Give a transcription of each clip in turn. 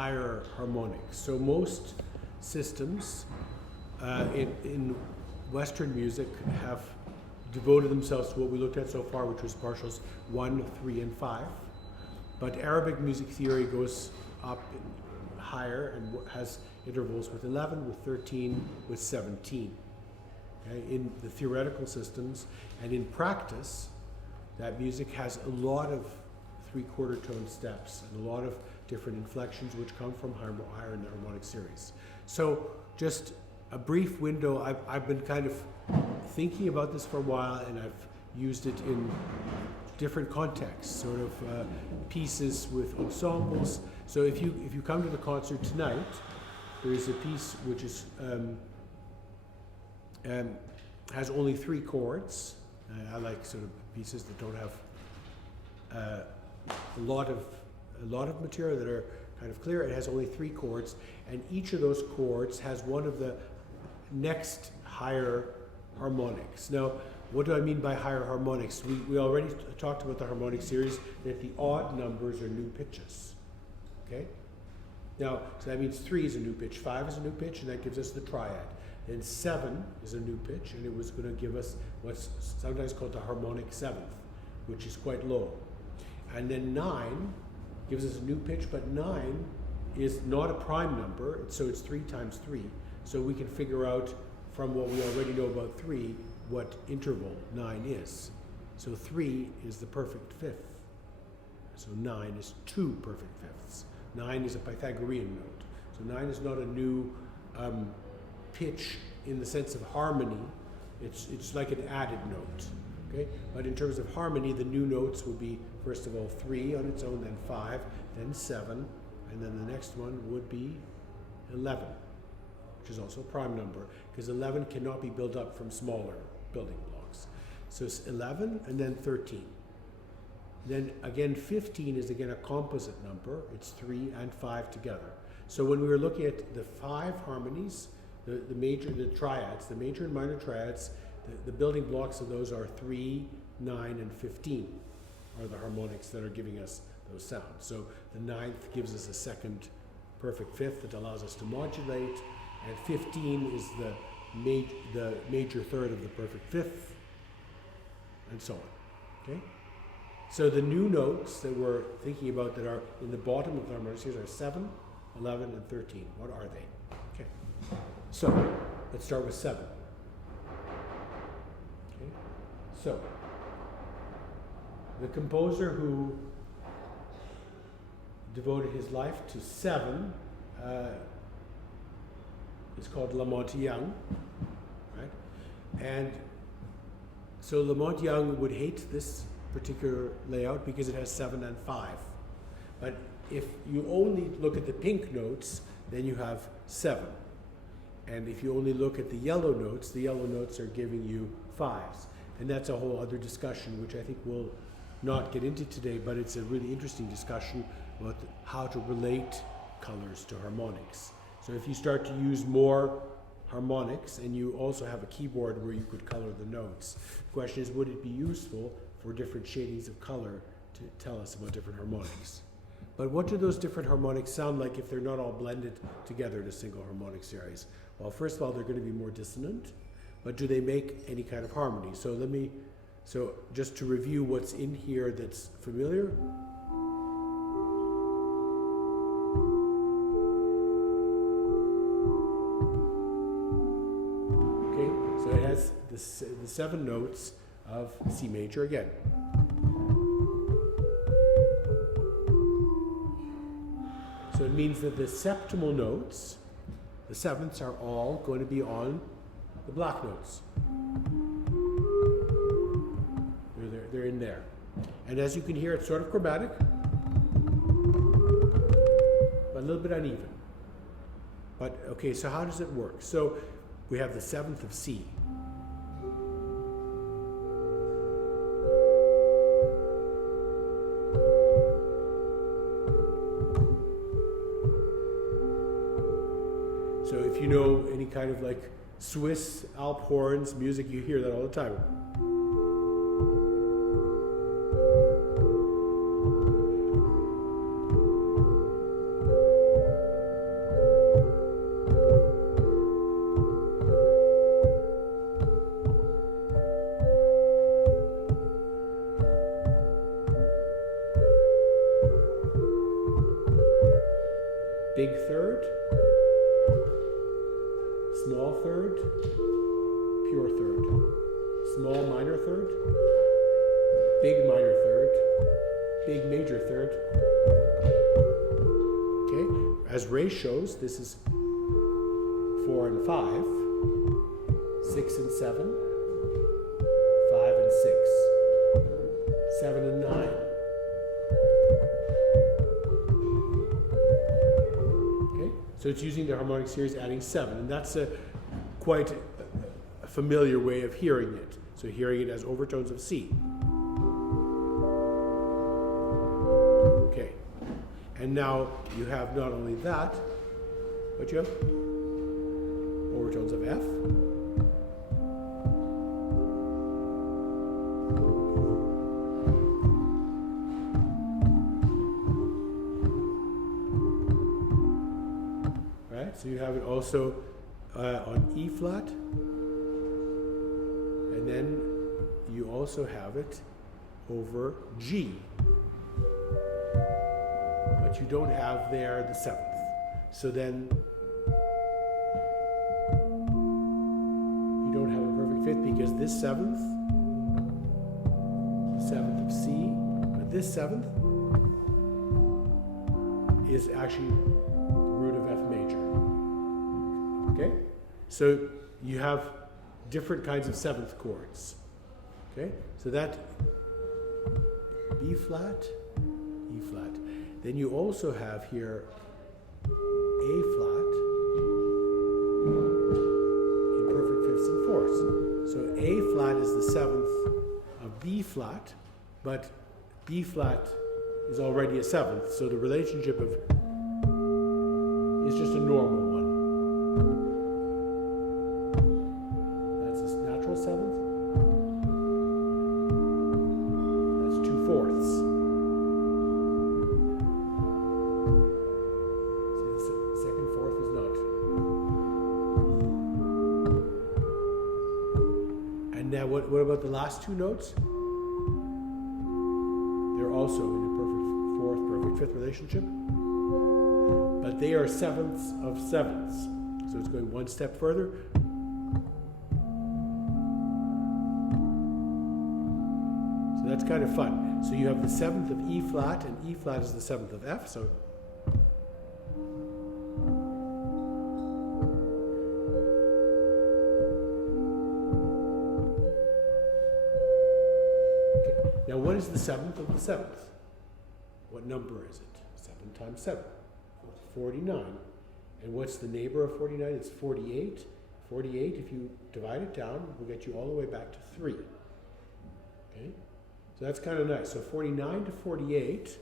higher harmonics. So most systems in Western music have devoted themselves to what we looked at so far, which was partials 1, 3, and 5. But Arabic music theory goes up higher and has intervals with 11, with 13, with 17. Okay? In the theoretical systems and in practice, that music has a lot of three-quarter tone steps and a lot of different inflections which come from higher in the harmonic series. So just a brief window. I've been kind of thinking about this for a while, and I've used it in different contexts, sort of pieces with ensembles. So if you come to the concert tonight, there is a piece which is has only 3 chords. I like sort of pieces that don't have a lot of material, that are kind of clear. It has only 3 chords, and each of those chords has one of the next higher harmonics. Now, what do I mean by higher harmonics? We already talked about the harmonic series, that the odd numbers are new pitches. Okay? Now, so that means 3 is a new pitch, 5 is a new pitch, and that gives us the triad. Then 7 is a new pitch, and it was going to give us what's sometimes called the harmonic 7th, which is quite low. And then 9 gives us a new pitch, but 9 is not a prime number, so it's 3 times 3. So we can figure out from what we already know about 3 what interval 9 is. So 3 is the perfect fifth. So 9 is 2 perfect fifths. 9 is a Pythagorean note. So 9 is not a new pitch in the sense of harmony. It's like an added note. Okay? But in terms of harmony, the new notes will be, first of all, 3 on its own, then 5, then 7, and then the next one would be 11, which is also a prime number, because 11 cannot be built up from smaller building blocks. So it's 11 and then 13. Then again, 15 is again a composite number. It's 3 and 5 together. So when we were looking at the 5 harmonies, the triads, the major and minor triads, the building blocks of those are 3, 9, and 15 are the harmonics that are giving us those sounds. So the 9th gives us a second perfect fifth that allows us to modulate, and 15 is the major third of the perfect fifth, and so on. Okay? So the new notes that we're thinking about that are in the bottom of the harmonic series are 7, 11, and 13. What are they? Okay. So let's start with 7. Okay. So the composer who devoted his life to 7 is called Lamont-Young, right? And so Lamont-Young would hate this particular layout because it has 7 and 5. But if you only look at the pink notes, then you have 7. And if you only look at the yellow notes are giving you 5s. And that's a whole other discussion, which I think we'll not get into today, but it's a really interesting discussion about how to relate colors to harmonics. So if you start to use more harmonics, and you also have a keyboard where you could color the notes, the question is, would it be useful for different shadings of color to tell us about different harmonics? But what do those different harmonics sound like if they're not all blended together in a single harmonic series? Well, first of all, they're going to be more dissonant, but do they make any kind of harmony? So just to review what's in here that's familiar. Okay, so it has the 7 notes of C major again. So it means that the septimal notes, the 7ths, are all going to be on the black notes. They're in there. And as you can hear, it's sort of chromatic, but a little bit uneven. But okay, so how does it work? So we have the 7th of C. So if you know any kind of like Swiss Alp horns music, you hear that all the time. big third, small third, pure third, small minor third, big minor third, big major third. Okay, as Ray shows, this is 4 and 5, 6 and 7, 5 and 6, 7 and 9. Okay, so it's using the harmonic series, adding 7, and that's a quite a familiar way of hearing it. So hearing it as overtones of C. Okay, and now you have not only that, but you have overtones of F. Right, so you have it also on E flat, and then you also have it over G. But you don't have there the 7th. So then you don't have a perfect 5th because this 7th, the 7th of C, but this 7th is actually the root of F major. Okay? So you have different kinds of 7th chords. Okay? So that B flat, E flat. Then you also have here A flat in perfect 5ths and 4ths. So A flat is the 7th of B flat, but B flat is already a 7th, so the relationship of is just a normal one. That's a natural 7th. That's 2/4. Now, what about the last two notes? They're also in a perfect 4th, perfect 5th relationship, but they are 7ths of 7ths. So it's going one step further. So that's kind of fun. So you have the 7th of E flat, and E flat is the 7th of F. So now, what is the 7th of the 7th? What number is it? 7 times 7. 49. And what's the neighbor of 49? It's 48. 48, if you divide it down, will get you all the way back to 3. Okay? So that's kind of nice. So 49 to 48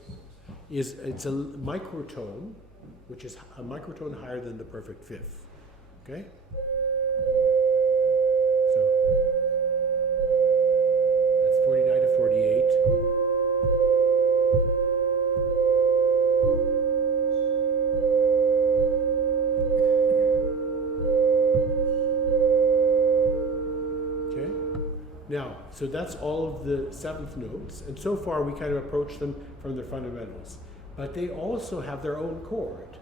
it's a microtone, which is a microtone higher than the perfect 5th. Okay? So 49 to 48. Okay. Now, so that's all of the 7th notes, and so far we kind of approach them from their fundamentals. But they also have their own chord.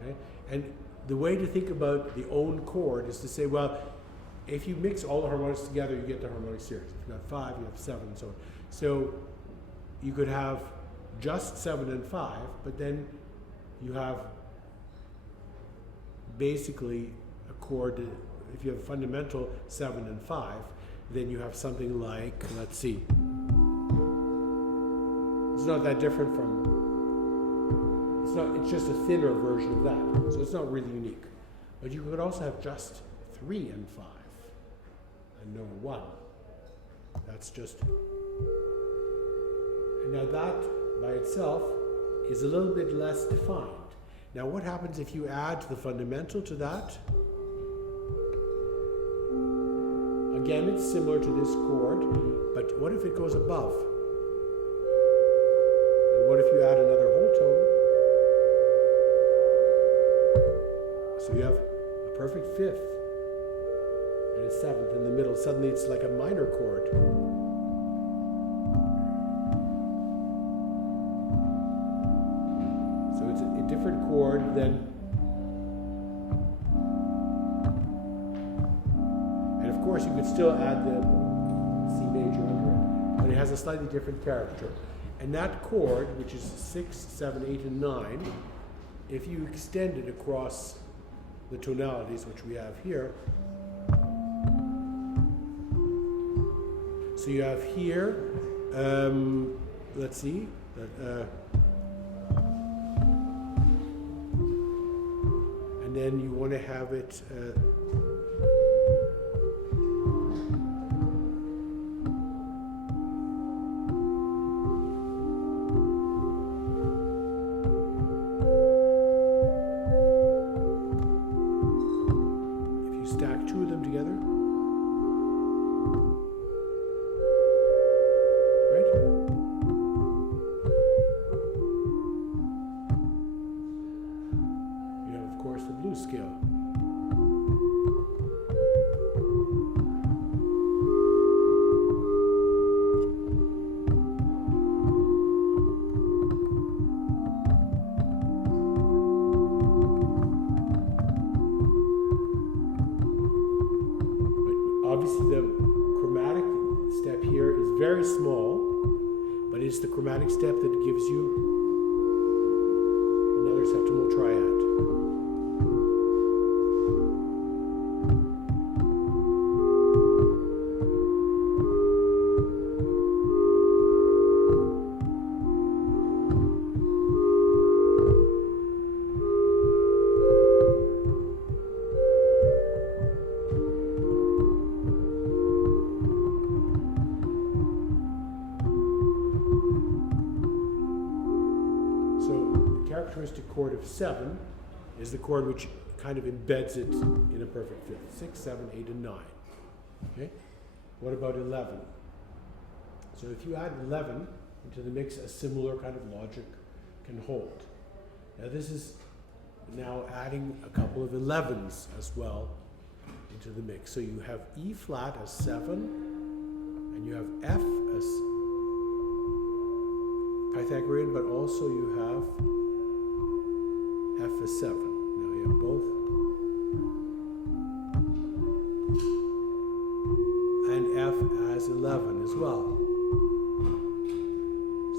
Okay? And the way to think about the own chord is to say, well, if you mix all the harmonics together, you get the harmonic series. If you have 5, you have 7, and so on. So you could have just 7 and 5, but then you have basically a chord. If you have fundamental 7 and 5, then you have something like, let's see, it's not that different from, it's just a thinner version of that. So it's not really unique. But you could also have just 3 and 5. And no 1. That's just, and now that by itself is a little bit less defined. Now what happens if you add the fundamental to that? Again, it's similar to this chord, but what if it goes above? And what if you add another whole tone? So you have a perfect 5th. And a 7th in the middle. Suddenly it's like a minor chord. So it different chord than, and of course you could still add the C major under it, but it has a slightly different character. And that chord, which is 6, 7, 8, and 9, if you extend it across the tonalities, which we have here, so you have here, let's see, and then you want to have it, stack two of them together, right? You have, of course, the blues scale. Obviously, the chromatic step here is very small, but it's the chromatic step that gives you another septimal triad. Characteristic chord of 7 is the chord which kind of embeds it in a perfect fifth. 6, 7, 8, and 9. Okay? What about 11? So if you add 11 into the mix, a similar kind of logic can hold. Now this is now adding a couple of 11s as well into the mix. So you have E flat as 7, and you have F as Pythagorean, but also you have F is 7. Now you have both. And F as 11 as well.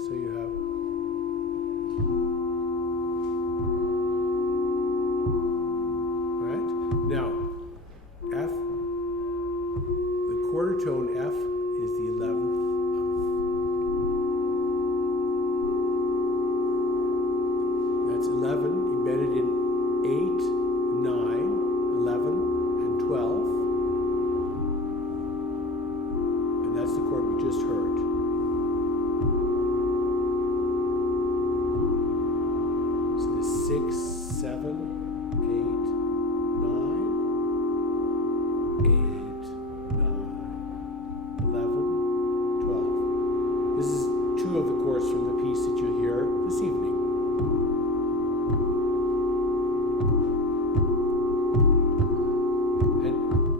So you have. Right? Now, F, the quarter tone F is the 11th. That's 11. Embedded in 8, 9, 11, and 12. And that's the chord we just heard. So the 6, 7, 8, 9, 8, 9, 11, 12. This is two of the chords from the piece that you'll hear this evening.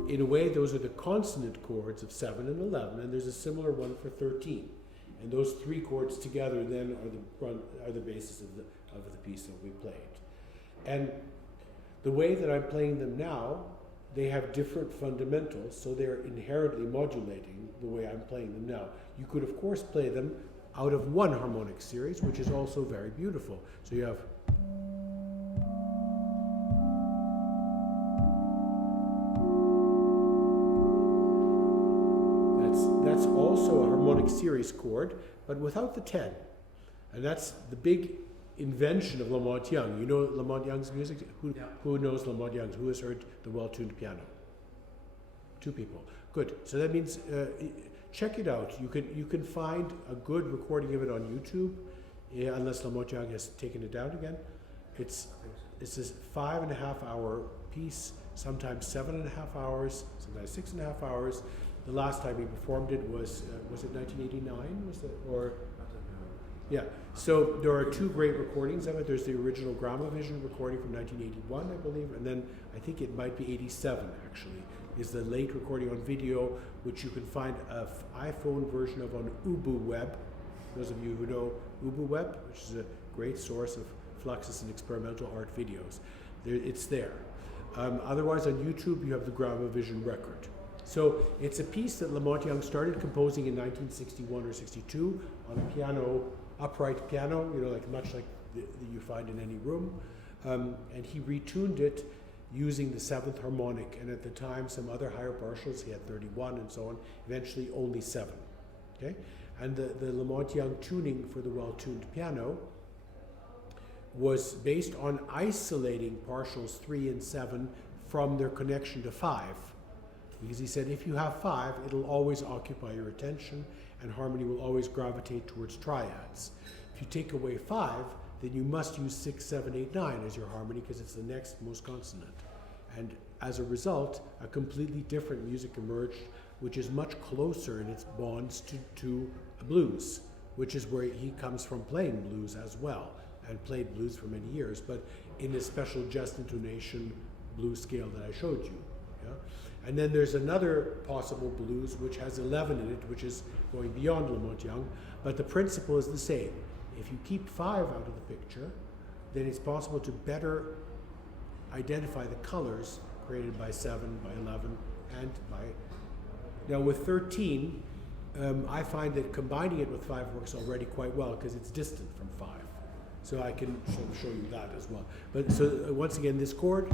In a way, those are the consonant chords of 7 and 11, and there's a similar one for 13. And those three chords together then are the basis of the piece that we played. And the way that I'm playing them now, they have different fundamentals, so they're inherently modulating the way I'm playing them now. You could, of course, play them out of one harmonic series, which is also very beautiful. So you have. That's also a harmonic series chord, but without the 10. And that's the big invention of Lamont Young. You know Lamont Young's music? Who knows Lamont Young's? Who has heard the well-tuned piano? 2 people. Good. So that means check it out. You can find a good recording of it on YouTube, unless Lamont Young has taken it down again. It's a 5.5-hour piece, sometimes 7.5 hours, sometimes 6.5 hours. The last time he performed it was it 1989? Was it, or? Yeah. So there are 2 great recordings of it. There's the original Gramavision recording from 1981, I believe, and then I think it might be 87 actually, is the late recording on video, which you can find an iPhone version of on UbuWeb. Those of you who know UbuWeb, which is a great source of Fluxus and experimental art videos. It's there. Otherwise, on YouTube, you have the Gramavision record. So it's a piece that La Monte Young started composing in 1961 or 62 on a piano, upright piano, like much like you find in any room. And he retuned it using the 7th harmonic, and at the time some other higher partials. He had 31 and so on, eventually only 7. Okay? And the La Monte Young tuning for the well-tuned piano was based on isolating partials 3 and 7 from their connection to 5. Because he said if you have 5, it'll always occupy your attention and harmony will always gravitate towards triads. If you take away 5, then you must use 6, 7, 8, 9 as your harmony because it's the next most consonant. And as a result, a completely different music emerged, which is much closer in its bonds to blues, which is where he comes from playing blues as well, and played blues for many years, but in a special just intonation blues scale that I showed you. Yeah? And then there's another possible blues which has 11 in it, which is going beyond La Monte Young, but the principle is the same. If you keep 5 out of the picture, then it's possible to better identify the colors created by 7, by 11, and by... Now with 13, I find that combining it with 5 works already quite well because it's distant from 5. So I can show you that as well. But so once again, this chord,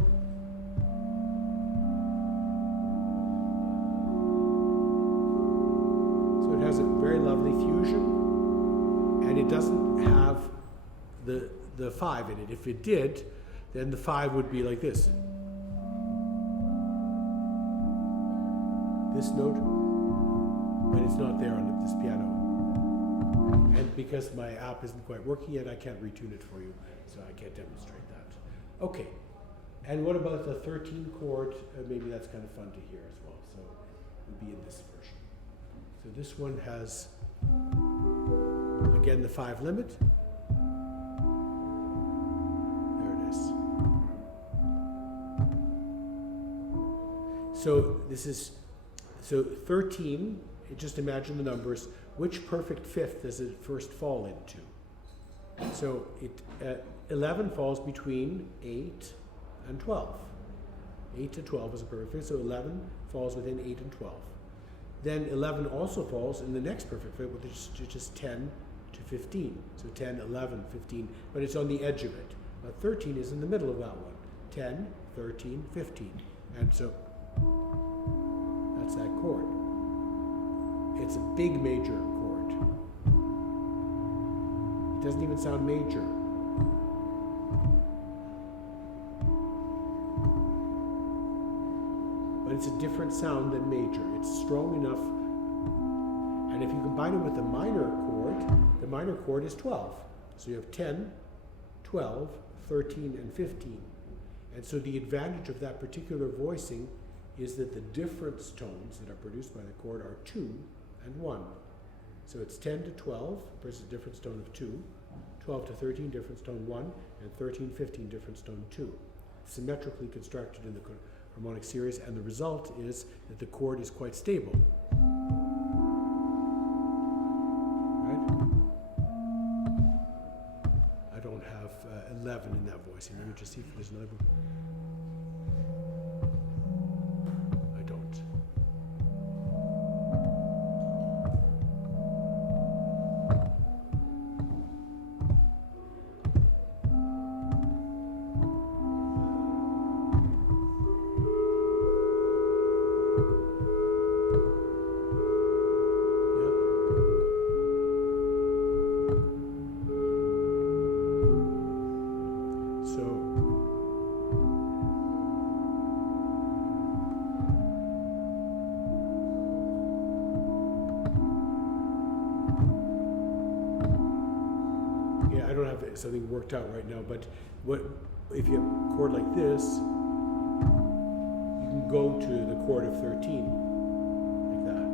so it has a very lovely fusion, and it doesn't have the 5 in it. If it did, then the 5 would be like this. This note, but it's not there on this piano. And because my app isn't quite working yet, I can't retune it for you, so I can't demonstrate that. Okay, and what about the 13 chord? Maybe that's kind of fun to hear as well, so it would be in this version. So this one has, again, the 5 limit. There it is. So this is, so 13, just imagine the numbers. Which perfect fifth does it first fall into? So 11 falls between 8 and 12. 8 to 12 is a perfect fifth, so 11 falls within 8 and 12. Then 11 also falls in the next perfect fifth, which is 10 to 15. So 10, 11, 15, but it's on the edge of it. But 13 is in the middle of that one. 10, 13, 15. And so that's that chord. It's a big major chord. It doesn't even sound major. But it's a different sound than major. It's strong enough. And if you combine it with the minor chord is 12. So you have 10, 12, 13, and 15. And so the advantage of that particular voicing is that the difference tones that are produced by the chord are 2 and 1. So it's 10 to 12 versus difference tone of 2, 12 to 13 difference tone 1, and 13, 15 difference tone 2. Symmetrically constructed in the harmonic series, and the result is that the chord is quite stable. Right? I don't have 11 in that voicing. Let me just see if there's another one. Something worked out right now, but what if you have a chord like this, you can go to the chord of 13 like that.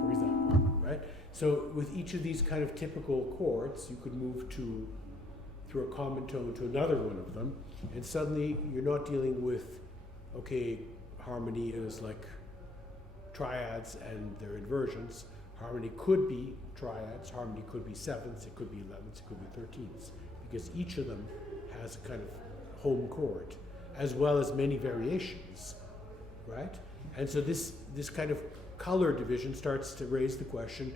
For example, right? So with each of these kind of typical chords, you could move through a common tone to another one of them, and suddenly you're not dealing with okay, harmony is like triads and their inversions. Harmony could be triads, harmony could be sevenths, it could be 11ths, it could be 13ths, because each of them has a kind of home chord, as well as many variations, right? And so this kind of color division starts to raise the question,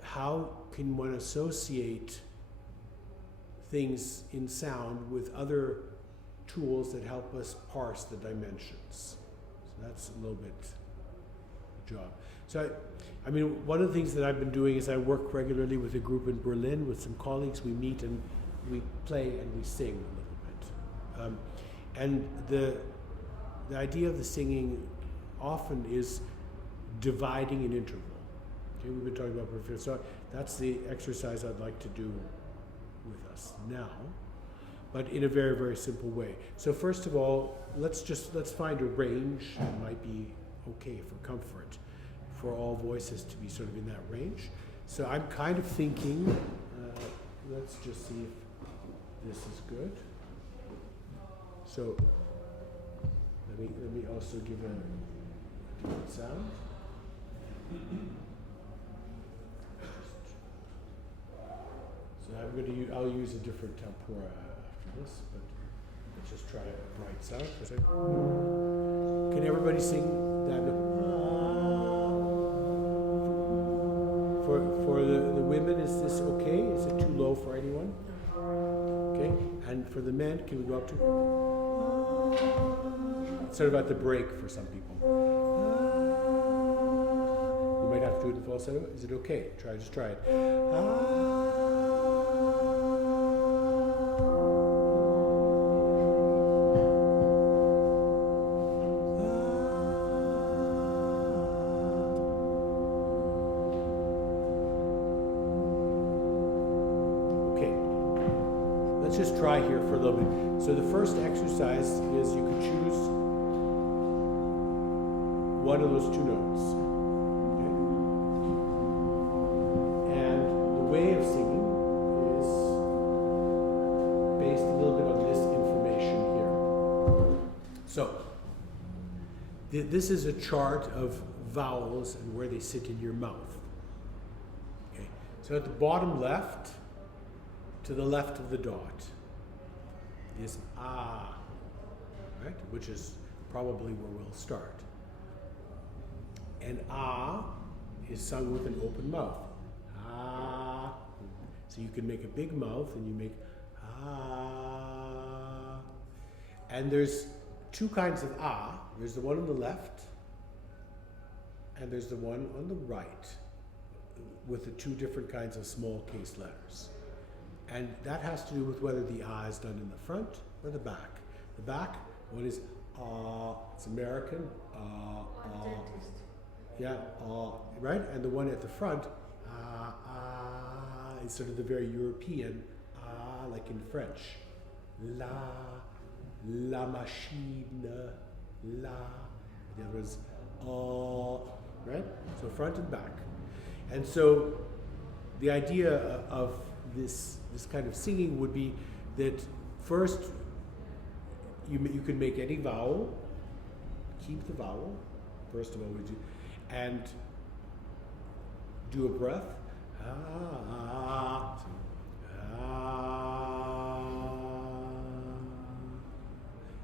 how can one associate things in sound with other tools that help us parse the dimensions? So that's a little bit the job. So I mean, one of the things that I've been doing is I work regularly with a group in Berlin with some colleagues. We meet and we play and we sing a little bit. And the idea of the singing often is dividing an interval. Okay, we've been talking about perfect. So that's the exercise I'd like to do with us now, but in a very, very simple way. So first of all, let's find a range that might be okay for comfort, for all voices to be sort of in that range. So I'm kind of thinking, let's just see if this is good. So let me also give a different sound. So I'll use a different tempora after this, but let's just try a bright sound for a second. Can everybody sing that note? For the women, is this okay? Is it too low for anyone? Okay. And for the men, can we go up to? It's sort of at the break for some people. We might have to do it in falsetto. Is it okay? Just try it. Just try here for a little bit. So the first exercise is you could choose one of those two notes. Okay? And the way of singing is based a little bit on this information here. So this is a chart of vowels and where they sit in your mouth. Okay? So at the bottom left, to the left of the dot, is ah, right? Which is probably where we'll start. And ah is sung with an open mouth. Ah. So you can make a big mouth and you make ah. And there's two kinds of ah. There's the one on the left and there's the one on the right with the two different kinds of small case letters. And that has to do with whether the ah is done in the front or the back. The back one is ah, it's American, ah, ah. Yeah, ah, right? And the one at the front, ah, ah, is sort of the very European ah, like in French. La machine, la. The other is ah, right? So front and back. And so the idea of this kind of singing would be that first you can make any vowel, keep the vowel, first of all we do, and do a breath, ah,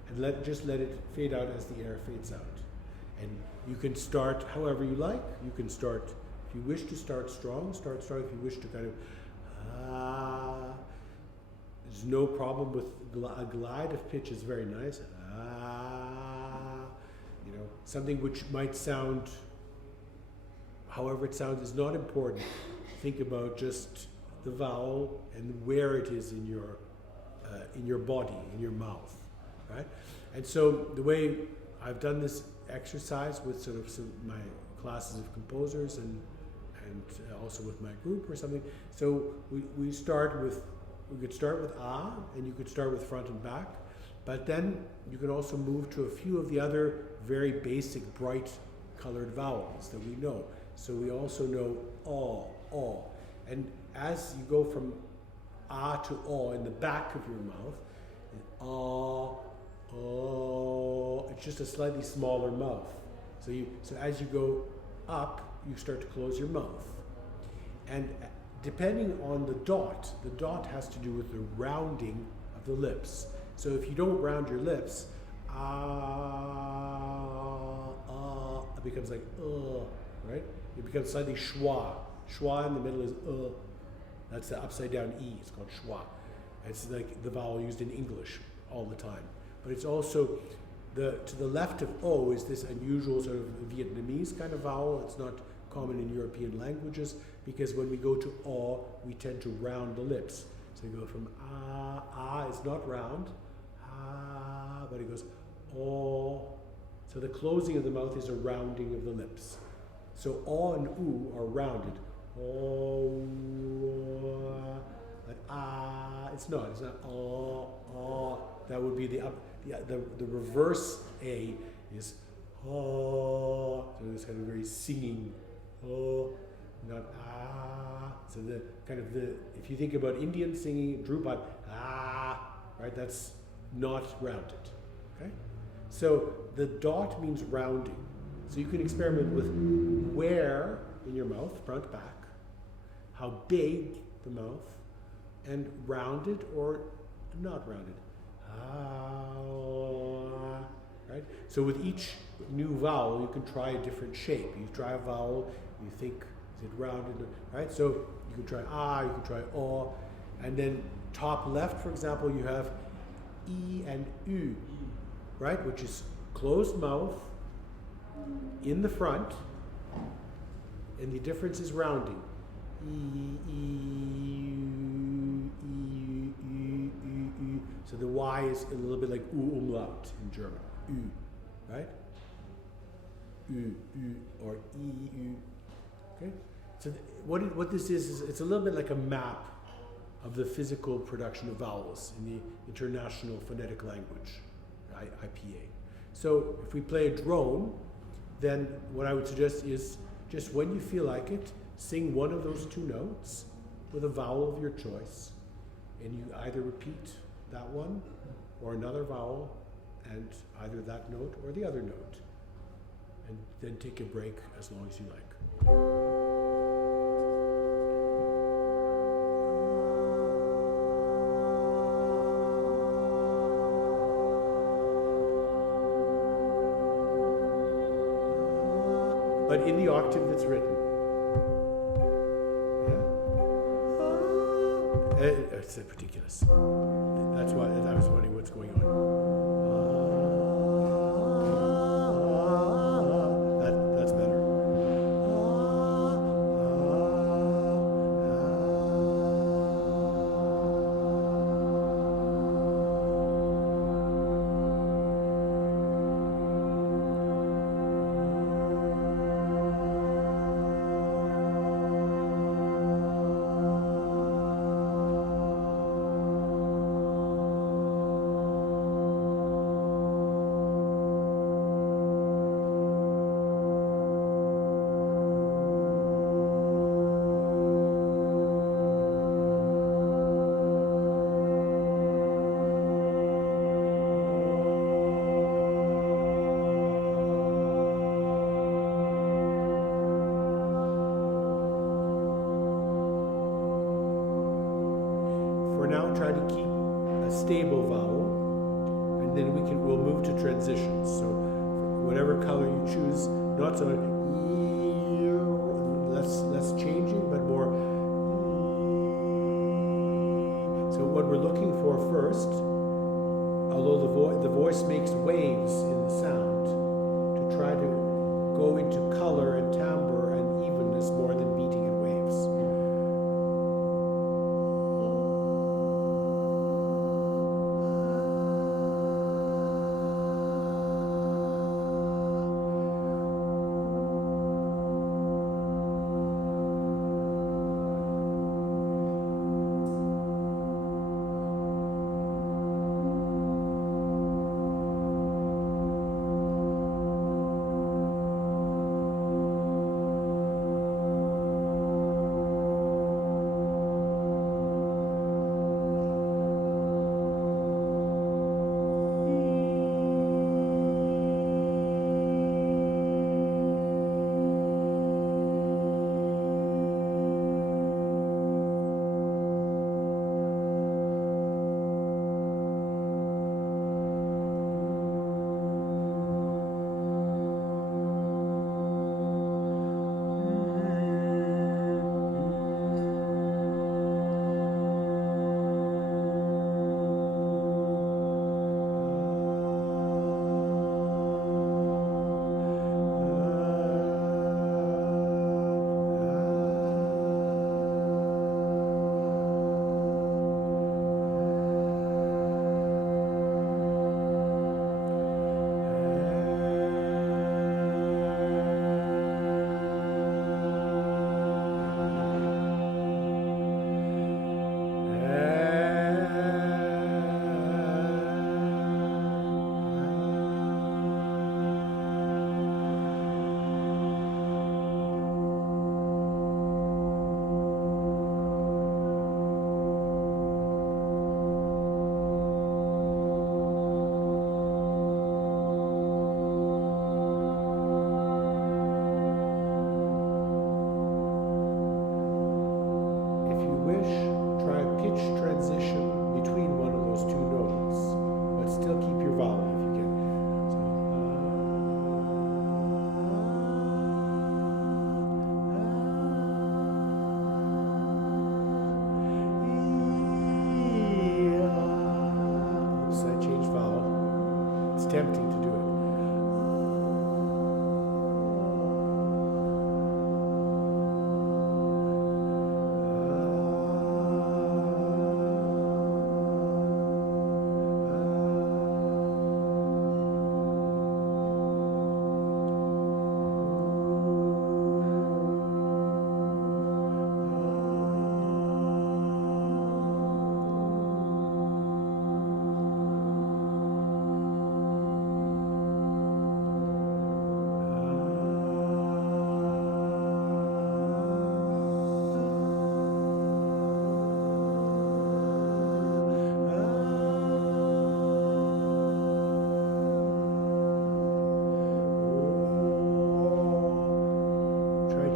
and just let it fade out as the air fades out. And you can start however you like. You can start, if you wish to start strong, start strong. If you wish to kind of there's no problem with a glide of pitch is very nice. You know, something which might sound, however it sounds, is not important. Think about just the vowel and where it is in your body, in your mouth, right? And so the way I've done this exercise with sort of my classes of composers and also with my group or something. So we could start with ah, and you could start with front and back, but then you can also move to a few of the other very basic bright colored vowels that we know. So we also know aw. And as you go from ah to aw in the back of your mouth, oh, it's just a slightly smaller mouth. So as you go up, you start to close your mouth. And depending on the dot has to do with the rounding of the lips. So if you don't round your lips, it becomes like right? It becomes slightly schwa. Schwa in the middle is That's the upside down E. It's called schwa. It's like the vowel used in English all the time. But it's also to the left of O is this unusual sort of Vietnamese kind of vowel. It's not common in European languages because when we go to O, we tend to round the lips. So you go from is not round, but it goes O. So the closing of the mouth is a rounding of the lips. So O and U are rounded. O, like it's not O. That would be the reverse A is O. So it's kind of very singing. O, not So the kind of if you think about Indian singing, Drupad, right? That's not rounded. Okay. So the dot means rounding. So you can experiment with where in your mouth, front, back, how big the mouth, and rounded or not rounded. Right? So with each new vowel, you can try a different shape. You try a vowel, you think, is it rounded? Right? So you can try you can try O, and then top left, for example, you have E and U, right? Which is closed mouth in the front, and the difference is rounding. So the Y is a little bit like U umlaut in German. U, right? U, or U. Okay? So what this is it's a little bit like a map of the physical production of vowels in the International Phonetic Language, IPA. So if we play a drone, then what I would suggest is just when you feel like it, sing one of those two notes with a vowel of your choice, and you either repeat that one or another vowel and either that note or the other note, and then take a break as long as you like. But in the octave that's written. Yeah? It's ridiculous. That's why I was wondering what's going on. That's better. Now try to keep a stable vowel, and then we'll move to transitions. So whatever color you choose, not so less changing, but more. So what we're looking for first, although the voice makes waves in the sound, to try to go into color and timbre and evenness more than beating in waves.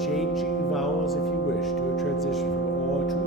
changing vowels if you wish to a transition from O to U.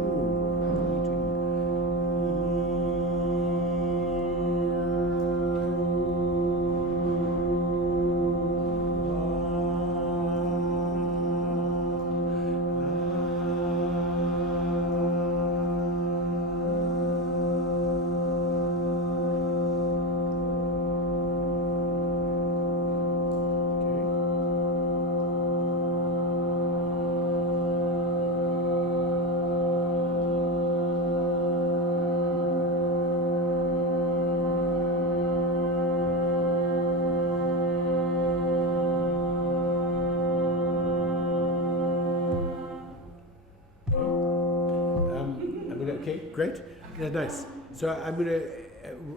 Okay, great. Yeah, nice. So I'm going to,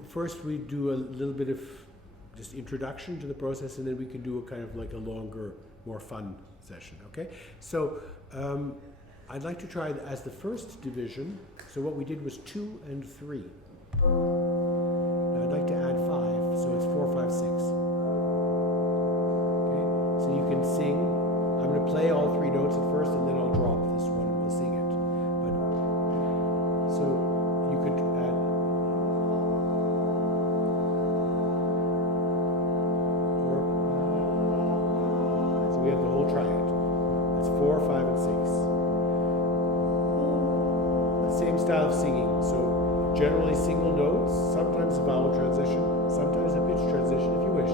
first we do a little bit of just introduction to the process, and then we can do a kind of like a longer, more fun session, okay? So I'd like to try as the first division, so what we did was 2 and 3. Now I'd like to add 5, so it's 4, 5, 6. Okay, so you can sing. I'm going to play all 3 notes at first, and then I'll drop this one and we'll sing it. So you could add, or, so we have the whole triad. That's 4, 5, and 6. The same style of singing. So generally single notes, sometimes a vowel transition, sometimes a pitch transition if you wish.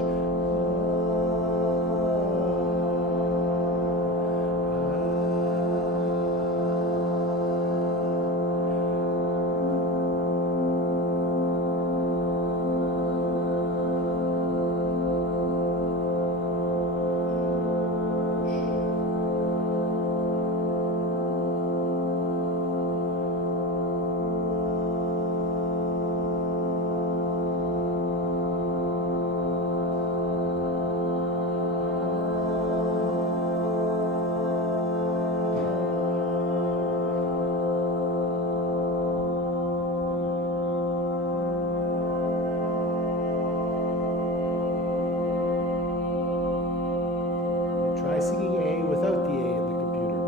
Try singing A without the A in the computer.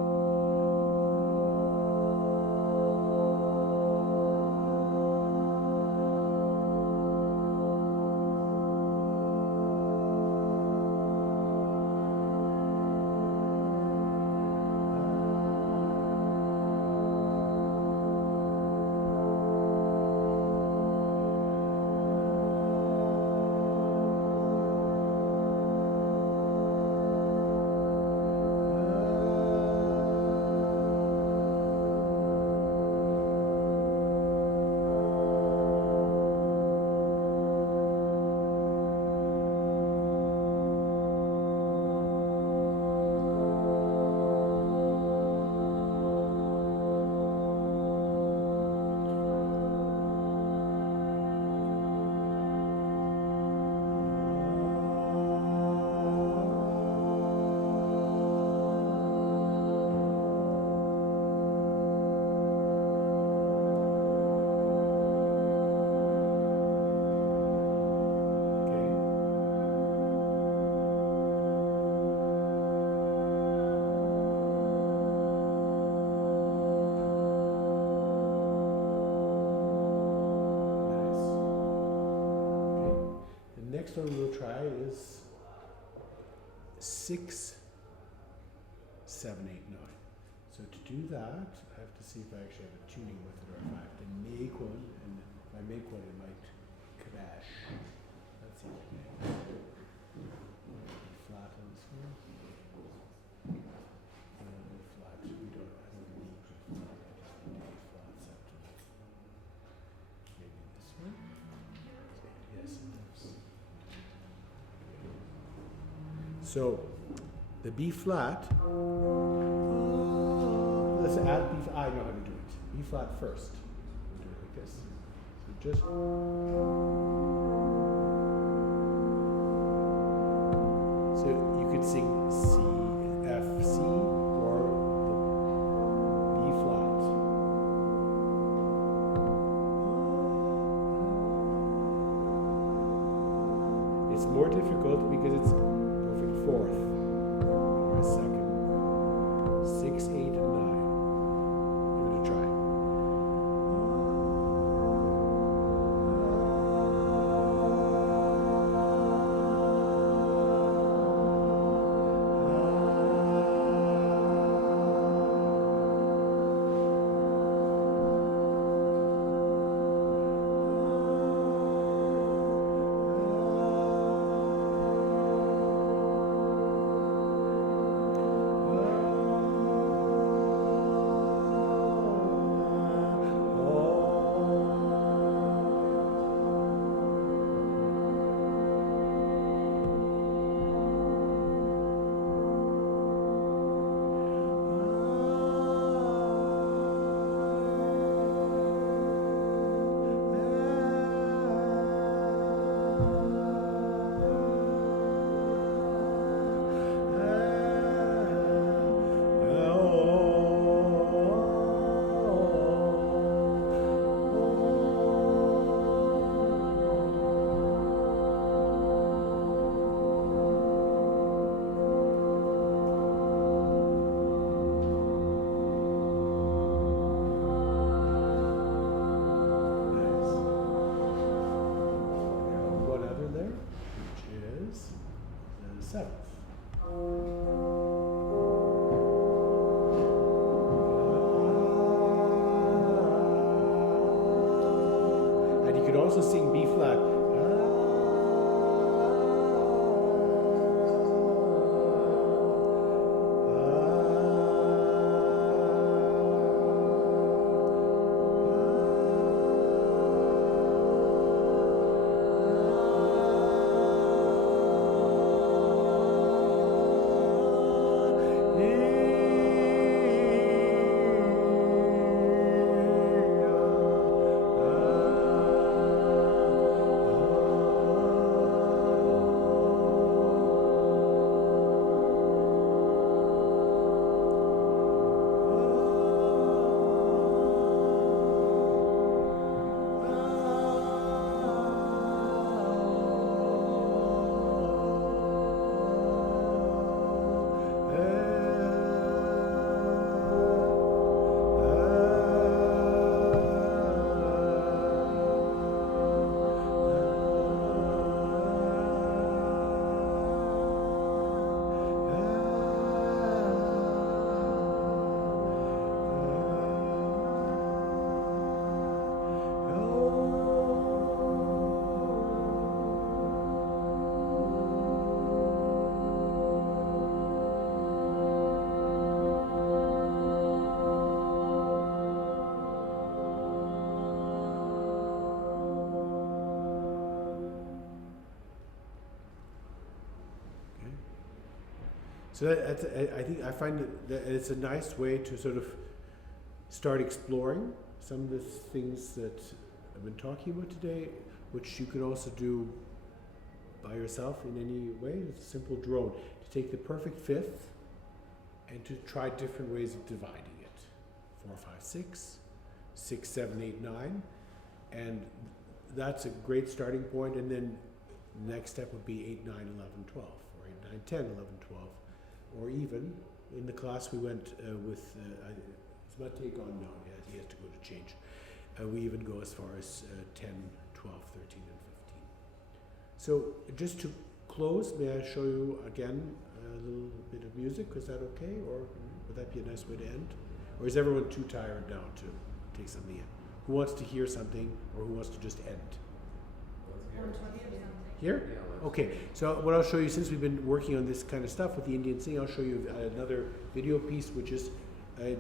Next one we'll try is 6, 7, 8, 9. So to do that, I have to see if I actually have a tuning with it, or if I have to make one, and if I make one it might crash. Let's see if I can make it. Flat on this one. Flat. I don't need the flat, I just need a flat septum. Maybe this one. Yes, it does. So the B flat, let's add B, I know how to do it. B flat first. Do it like this. So just, so you could sing C, F, C, or the B flat. It's more difficult because it's perfect fourth or a second. And you could also sing B flat. So I find that it's a nice way to sort of start exploring some of the things that I've been talking about today, which you could also do by yourself in any way. It's a simple drone to take the perfect fifth and to try different ways of dividing it. 4, 5, 6, 6, 7, 8, 9, and that's a great starting point. And then the next step would be 8, 9, 11, 12, or 8, 9, 10, 11, 12. Or even, in the class we went with, is Mate gone now? Yeah, he has to go to change. We even go as far as 10, 12, 13, and 15. So just to close, may I show you again a little bit of music? Is that okay? Or would that be a nice way to end? Or is everyone too tired now to take something in? Who wants to hear something, or who wants to just end? Here? Okay, so what I'll show you, since we've been working on this kind of stuff with the Indian singing, I'll show you another video piece which is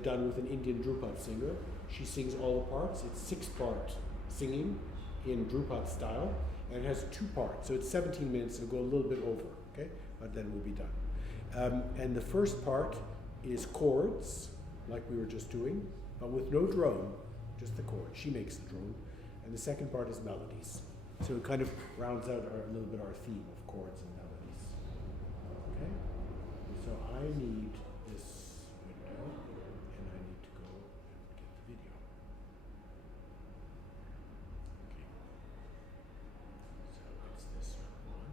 done with an Indian Drupad singer. She sings all the parts. It's 6-part singing in Drupad style, and it has 2 parts. So it's 17 minutes, it'll go a little bit over, okay? But then we'll be done. And the first part is chords, like we were just doing, but with no drone, just the chord. She makes the drone. And the second part is melodies. So it kind of rounds out a little bit our theme of chords and melodies. Okay? So I need this window, and I need to go and get the video. Okay. So it's this one.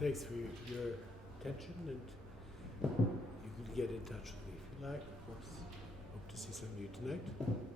Thanks for your attention, and you can get in touch with me if you like, of course. Hope to see some of you tonight.